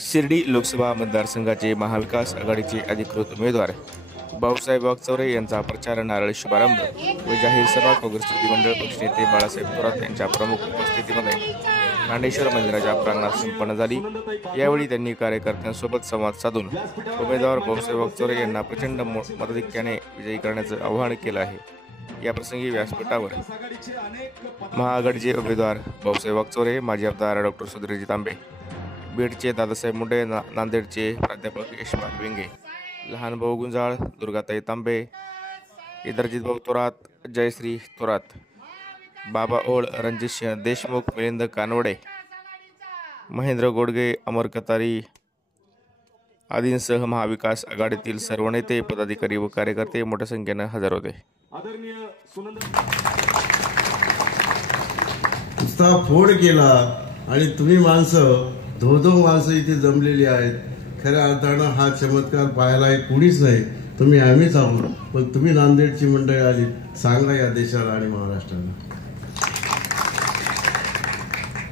शिर्डी लोकसभा मतदारसंघाचे महाविकास आघाडीचे अधिकृत उमेदवार भाऊसाहेब वागचौरे यांचा प्रचार नारळ शुभारंभ व जाहीर सभा काँग्रेस विधिमंडळ पक्षनेते बाळासाहेब थोरात यांच्या प्रमुख उपस्थितीमध्ये नांदेश्वर मंदिराच्या प्रांगणात संपन्न झाली। यावेळी त्यांनी कार्यकर्त्यांसोबत संवाद साधून उमेदवार भाऊसाहेब वागचौरे यांना प्रचंड मताधिक्याने विजयी करण्याचे आवाहन केले आहे। या प्रसंगी व्यासपीठावर महाआघाडीचे उमेदवार भाऊसाहेब वागचौरे, माजी आमदार डॉक्टर सुधीरजी तांबे, बीडचे दादासाहेब मुंडे, नांदेडचे प्राध्यापक यशपाल विंगे, लहान भाऊ गुंजाळ, दुर्गाताई तांबे, इंद्रजित भाऊ थोरात, जयश्री थोरात, बाबा ओळ, रणजित सिंह देशमुख, मिलिंद कानवडे, महेंद्र गोडगे, अमर कतारी आदींसह महाविकास आघाडीतील सर्व नेते, पदाधिकारी व कार्यकर्ते मोठ्या संख्येने हजर होते। फोड केला आणि तुम्ही माणसं धो माणसं इथे जमलेली आहेत। खऱ्या अर्थानं हा चमत्कार पाहायला कुणीच नाही, तुम्ही आम्हीच आहोत। पण तुम्ही नांदेडची मंडळी आली, सांगा या देशाला आणि महाराष्ट्राला,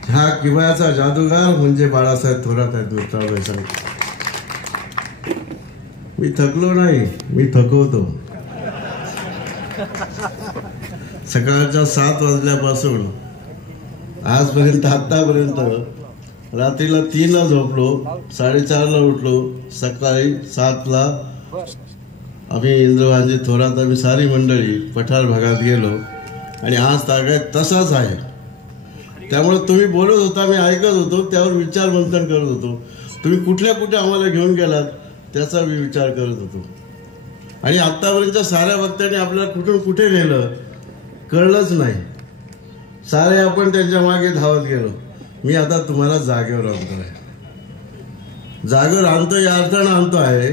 हा किमयाचा जादूगार म्हणजे बाळासाहेब थोरात आहेत। मित्रांनो, मी थकलो नाही, मी थकवतो। सकाळच्या 7 वाजल्यापासून आजपर्यंत, आतापर्यंत रात्रीला 3ला झोपलो, 4:30ला उठलो, सकाळी 7ला आम्ही इंद्रवांजी थोरात, आम्ही सारी मंडळी पठार भागात गेलो आणि आज तागायत तसाच आहे। त्यामुळे तुम्ही बोलत होता, मी ऐकत होतो, त्यावर विचार मंथन करत होतो। तुम्ही कुठे आम्हाला घेऊन गेलात त्याचा मी विचार करत होतो आणि आतापर्यंतच्या साऱ्या वक्त्यांनी आपल्याला कुठून कुठे नेलं कळलंच नाही। सारे आपण त्यांच्या मागे धावत गेलो। मी आता तुम्हाला जागेवर आणतोय, जागेवर आणतोय या अर्थानं आणतो आहे,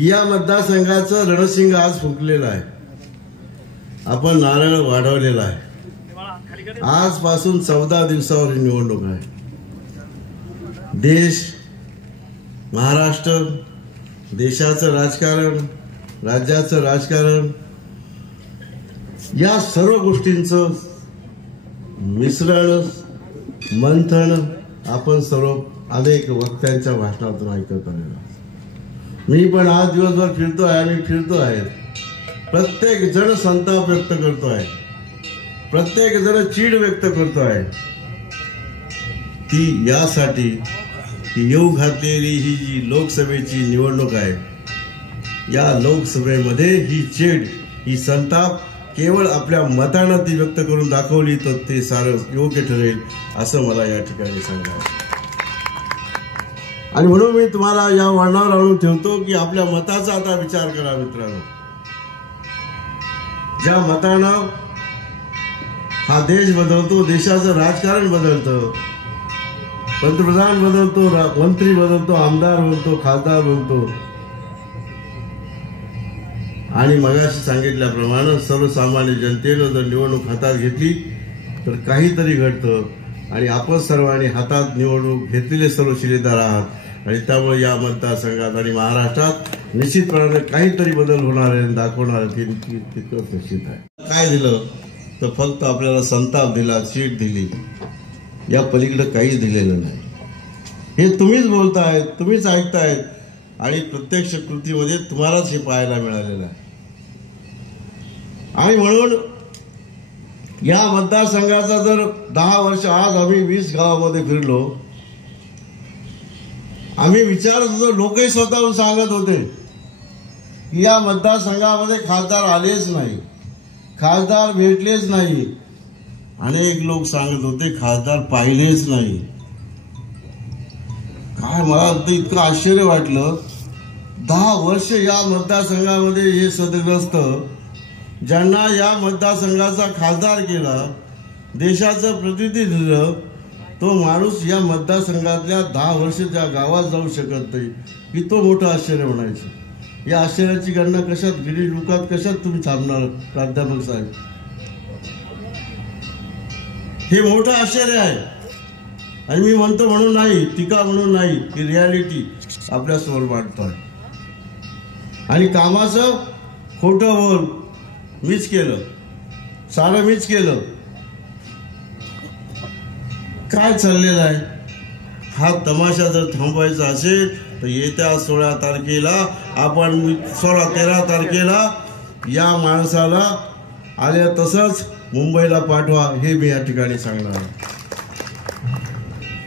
या मतदारसंघाचं रणसिंग आज फुंकलेलं आहे। आपण नारळ वाढवलेला आहे। आजपासून 14 दिवसावर ही निवडणूक आहे। देश, महाराष्ट्र, देशाचं राजकारण, राज्याचं राजकारण, या सर्व गोष्टींचं मिश्रण, मंथन आपण सर्व अनेक वक्त्यांच्या भाषणातून ऐकत आलेलो। मी पण आज दिवसभर फिरतो आहे, आम्ही फिरतो आहे। प्रत्येक जण संताप व्यक्त करतो आहे, प्रत्येक जण चीड व्यक्त करतो आहे। ती यासाठी की येऊ घातलेली ही जी लोकसभेची निवडणूक आहे, या लोकसभेमध्ये ही चीड, ही संताप केवळ आपल्या मतानं ती व्यक्त करून दाखवली तर ते सारं योग्य ठरेल असं मला या ठिकाणी सांगायचं। आणि म्हणून मी तुम्हाला या वळणावर आणून ठेवतो की आपल्या मताचा आता विचार करा मित्रांनो। ज्या मतानं हा देश बदलतो, देशाचं राजकारण बदलतं, पंतप्रधान बदलतो, मंत्री बदलतो, आमदार बनतो, खासदार बनतो आणि मगाशी सांगितल्याप्रमाणे सर्वसामान्य जनतेनं जर निवडणूक हातात घेतली तर काहीतरी घडतं आणि आपण सर्वांनी हातात निवडणूक घेतलेले सर्व शिलेदार आहात आणि त्यामुळे या मतदारसंघात आणि महाराष्ट्रात निश्चितपणाने काहीतरी बदल होणार आहे, दाखवणार आहे, तितकंच निश्चित आहे। काय दिलं तर फक्त आपल्याला संताप दिला, चीट दिली, या पलीकडे काही दिलेलं नाही। हे तुम्हीच बोलतायत, तुम्हीच ऐकतायत आणि प्रत्यक्ष कृतीमध्ये तुम्हालाच हे पाहायला मिळालेलं आहे। आणि म्हणून या मतदारसंघाचा जर 10 वर्ष, आज आम्ही 20 गावामध्ये फिरलो, आम्ही विचारत होतो, लोकही स्वतःहून सांगत होते की या मतदारसंघामध्ये खासदार आलेच नाही, खासदार भेटलेच नाही। अनेक लोक सांगत होते खासदार पाहिलेच नाही। काय मला इतकं आश्चर्य वाटलं, 10 वर्ष या मतदारसंघामध्ये हे सदग्रस्त, ज्यांना या मतदारसंघाचा खासदार केला, देशाचं प्रतिनिधी दिलं, तो माणूस या मतदारसंघातल्या 10 वर्ष त्या गावात जाऊ शकत नाही, की तो मोठं आश्चर्य म्हणायचं। या आश्चर्याची गणना कशात, गिरी लोकात कशात तुम्ही थांबणार प्राध्यापक साहेब? हे मोठं आश्चर्य आहे आणि मी म्हणतो म्हणून नाही, टीका म्हणून नाही, की रियालिटी आपल्या समोर मांडतोय। आणि कामाचं खोटं बोल मीच केलं, सारं मीच केलं, काय चाललेलं आहे? हा तमाशा जर थांबवायचा असेल तर येत्या 16 तारखेला आपण 13 तारखेला या माणसाला आल्या तसंच मुंबईला पाठवा, हे मी या ठिकाणी सांगणार आहे.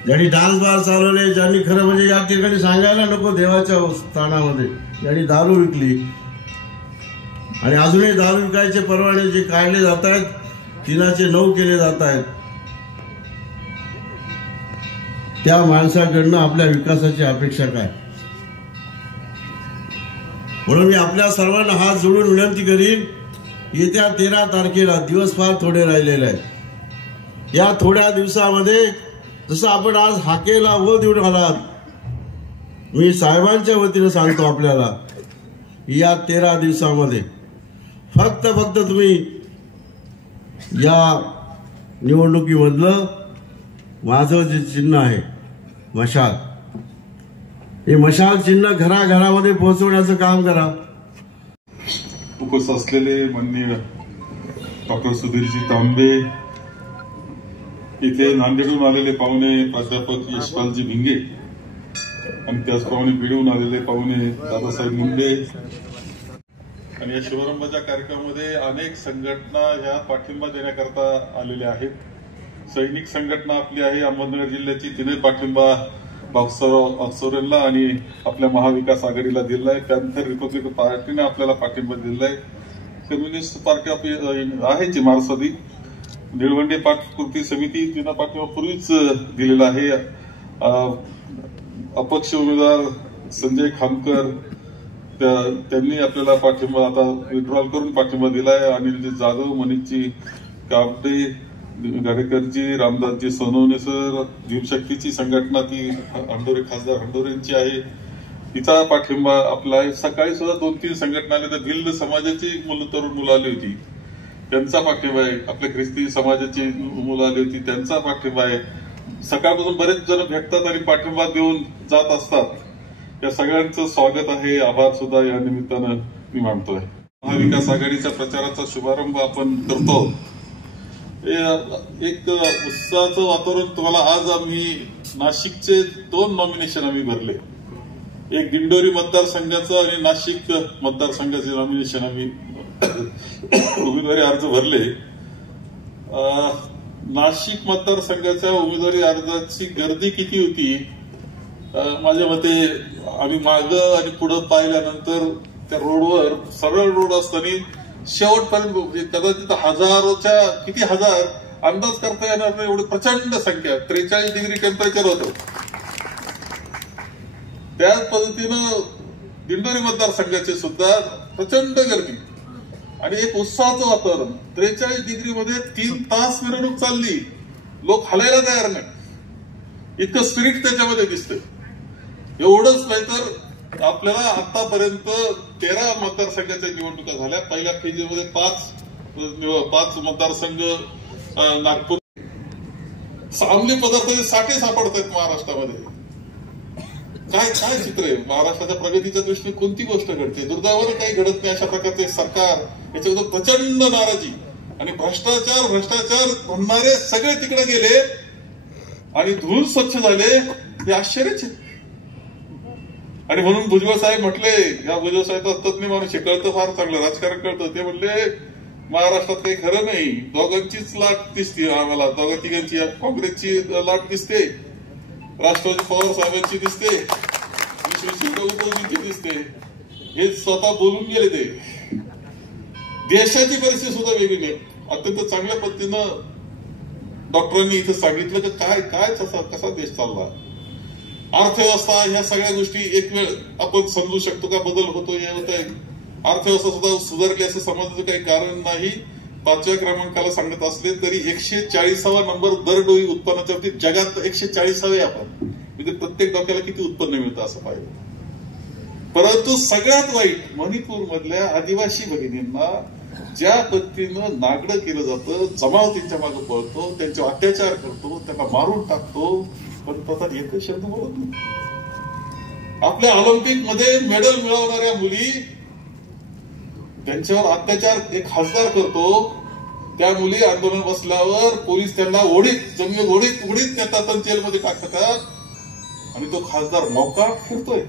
ज्यांनी डान्स बार चालवले, ज्यांनी खरं म्हणजे या ठिकाणी सांगायला नको देवाच्या स्थानामध्ये ज्यांनी दारू विकली आणि अजूनही दारू विकायचे परवाने जे काढले जात आहेत, 309 केले जात आहेत, त्या माणसाकडनं आपल्या विकासाची अपेक्षा काय? म्हणून मी आपल्या सर्वांना हात जोडून विनंती करीन, येत्या 13 तारखेला दिवस फार थोडे राहिलेले आहेत. या थोड्या दिवसामध्ये जसं आपण आज हाकेला व देऊन आलात, मी साहेबांच्या वतीने सांगतो आपल्याला, या 13 दिवसामध्ये फक्त तुम्ही या निवडणुकीमधलं माझं जे चिन्ह आहे मशाल, हे मशाल चिन्ह घराघरामध्ये पोहोचवण्याचं काम करा. उपस्थित असलेले माननीय डॉक्टर सुधीरजी तांबे, इथे नांदेडहून आलेले पाहुणे प्राध्यापक यशपालजी भिंगे आणि त्याचप्रमाणे बीडहून आलेले पाहुणे दादासाहेब मुंडे, आणि या शुभारंभाच्या कार्यक्रमामध्ये अनेक संघटना ह्या पाठिंबा देण्याकरता आलेल्या आहेत. सैनिक संघटना आपली आहे अहमदनगर जिल्ह्याची, तिने पाठिंबा बावसाहेबांना आणि आपल्या महाविकास आघाडीला दिला आहे. त्यानंतर रिपब्लिकन पार्टीने आपल्याला पाठिंबा दिला आहे. कम्युनिस्ट पार्टी आपली आहे मार्क्सवादी, निळवंडे पाठकृती समिती तिनं पाठिंबा पूर्वीच दिलेला आहे. अपक्ष उमेदवार संजय खामकर त्यांनी आपल्याला पाठिंबा आता विड्रॉल करून पाठिंबा दिला आहे. अनिलजी जाधव, मनीषजी कापडे, गाडेकरजी, रामदासजी सोनवणे सर, भीमशक्तीची संघटना ती हंडोरे खासदार हंडोरेंची आहे, तिचा पाठिंबा आपला आहे. सकाळी सुद्धा 2-3 संघटना आल्या, तर भिल्ल समाजाची तरुण मुलं आली होती, त्यांचा पाठिंबा आहे. आपल्या ख्रिस्ती समाजाची मुलं आली होती, त्यांचा पाठिंबा आहे. सकाळपासून बरेच जण भेटतात आणि पाठिंबा देऊन जात असतात. या सगळ्यांचं स्वागत आहे, आभार सुद्धा या निमित्तानं मी मानतोय. महाविकास आघाडीच्या प्रचाराचा शुभारंभ आपण करतो. एक उत्साहाचं वातावरण तुम्हाला आज आम्ही नाशिकचे 2 नॉमिनेशन आम्ही भरले, एक दिंडोरी मतदारसंघाचं आणि नाशिक मतदारसंघाचे नॉमिनेशन आम्ही उमेदवारी अर्ज भरले. नाशिक मतदारसंघाच्या उमेदवारी अर्जाची गर्दी किती होती? माझ्या मते आम्ही मागं आणि पुढं पाहिल्यानंतर त्या रोडवर सरळ रोड असताना शेवटपर्यंत कदाचित हजारोच्या किती हजार अंदाज करता येणार नाही एवढी प्रचंड संख्या, 43 डिग्री टेम्परेचर होतं. त्याच पद्धतीनं दिंडोरी मतदारसंघाचे सुद्धा प्रचंड गर्दी आणि एक उत्साहाचं वातावरण. 43 डिग्रीमध्ये 3 तास मिरवणूक चालली, लोक हलायला तयार नाही, इतकं स्पिरिट त्याच्यामध्ये दिसतंय. एवढंच नाही तर आपल्याला आतापर्यंत 13 मतदारसंघाच्या निवडणुका झाल्या. पहिल्या फेजीमध्ये 5 मतदारसंघ नागपूर. अंमली पदार्थाचे साठे सापडत आहेत महाराष्ट्रामध्ये. काय काय चित्र आहे महाराष्ट्राच्या प्रगतीच्या दृष्टीने? कोणती गोष्ट घडते? दुर्दैवानं काही घडत नाही. अशा प्रकारचे सरकार, याच्याबद्दल प्रचंड नाराजी आणि भ्रष्टाचार म्हणणारे सगळे तिकडे गेले आणि धूळ स्वच्छ झाले, हे आश्चर्यच. आणि म्हणून भुजबळ साहेब म्हटले, या भुजबळ साहेब तज्ञ माणूस कळतं, फार चांगलं राजकारण कळतं. ते म्हणले महाराष्ट्रात काही खरं नाही, दोघांचीच लाट दिसते आम्हाला, दोघा-तिघांची. काँग्रेसची लाट दिसते, राष्ट्रवादी पवार साहेबांची दिसते, शिवसेना उद्धवजींची दिसते. हे स्वतः बोलून गेले. ते देशाची परिस्थिती सुद्धा वेगळी नाही. अत्यंत चांगल्या पद्धतीनं डॉक्टरांनी इथं सांगितलं की काय काय कसा देश चालला. अर्थव्यवस्था, ह्या सगळ्या गोष्टी एक वेळ आपण समजू शकतो का बदल होतो, हे होत आहे. अर्थव्यवस्था सुद्धा सुधारली असं समजण्याचं काही कारण नाही. 5व्या क्रमांकाला सांगत असले तरी 140वा नंबर दरडोई उत्पन्नाच्या बाबतीत जगात 140वे आपण. म्हणजे प्रत्येक डोक्याला किती उत्पन्न मिळतं असं पाहिजे. परंतु सगळ्यात वाईट मणिपूर मधल्या आदिवासी भगिनींना ज्या पद्धतीनं नागडं केलं जातं, जमाव त्यांच्या मागे पळतो, त्यांच्यावर अत्याचार करतो, त्यांना मारून टाकतो, पण त्याचा एकच शब्द बोलत नाही. आपल्या ऑलिम्पिक मध्ये मेडल मिळवणाऱ्या मुली, त्यांच्यावर अत्याचार एक खासदार करतो, त्या मुली आंदोलन बसल्यावर पोलीस त्यांना ओढीत जमीन ओढीत नेतात आणि जेलमध्ये टाकतात. आणि तो खासदार मोकाट फिरतोय.